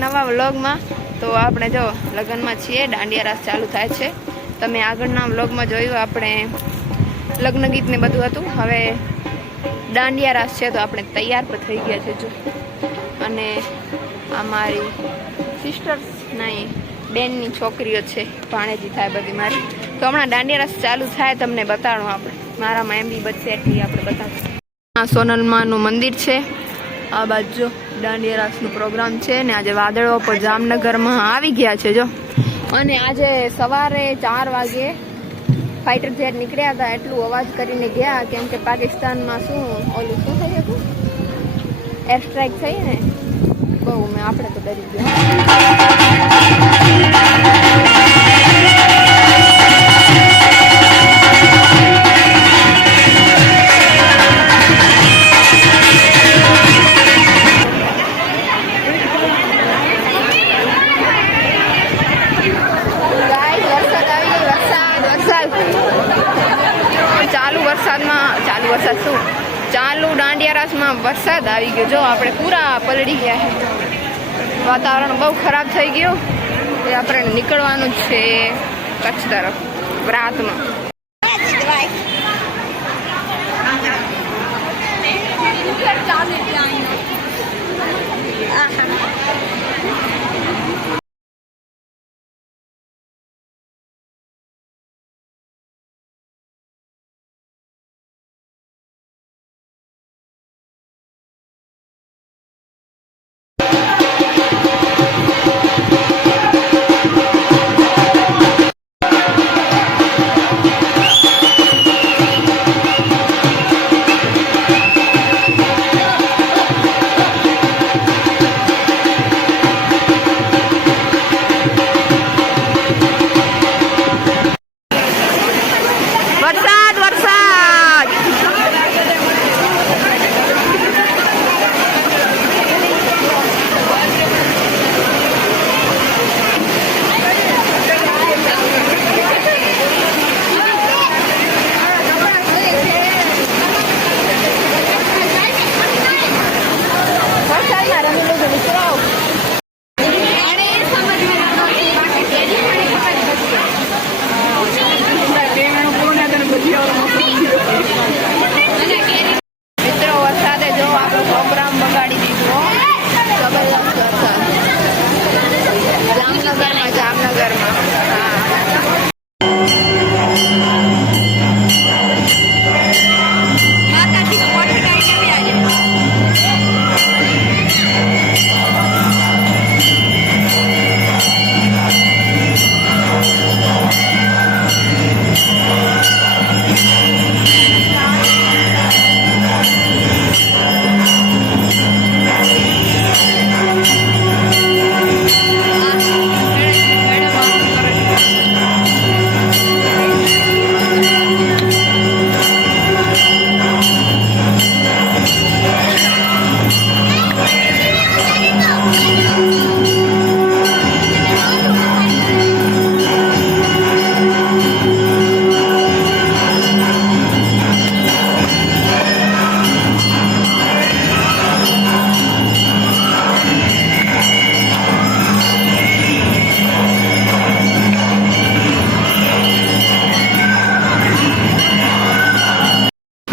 વ્લોગમાં, તો આપણે જો લગ્નમાં છીએ, દાંડિયા રાસ ચાલુ થાય છે. તમે આગળના વ્લોગમાં જોયું આપણે લગ્ન ગીતને બધું હતું. હવે દાંડિયા રાસ છે, તો આપણે તૈયાર પણ થઈ ગયા છે જો. અને આ મારી સિસ્ટર્સ નહીં બેનની છોકરીઓ છે, ભાણેજી થાય બધી મારી. તો હમણાં દાંડિયા રાસ ચાલુ થાય, તમને બતાડું આપણે. મારામાં એમ બી બચશે એટલી આપણે બતાવશું સોનલમાનું મંદિર છે. આ બાજુ દાંડિયા રાસનો પ્રોગ્રામ છે ને આજે વાદળો પણ જામનગરમાં આવી ગયા છે, જો. અને આજે સવારે ચાર વાગે ફાઇટર જેટ નીકળ્યા હતા, એટલું અવાજ કરીને ગયા કેમ કે પાકિસ્તાનમાં શું, ઓલું શું થઈ હતું? એર સ્ટ્રાઇક થઈ ને? બહુ મેં, આપણે તો ડરી ગયા. વરસાદ શું? ચાલુ દાંડિયા રાસમાં વરસાદ આવી ગયો. જો આપણે પૂરા પલળી ગયા છે. વાતાવરણ બહુ ખરાબ થઈ ગયું. એ આપણે નીકળવાનું છે કચ્છ તરફ, રાતમાં. વરસાદ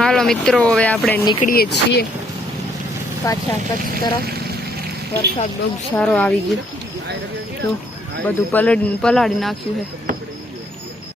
હાલો મિત્રો, હવે આપણે નીકળીએ છીએ પાછા કચ્છ તરફ. વરસાદ બહુ સારો આવી ગયો. તો બધું પલળી પલાળી નાખ્યું છે.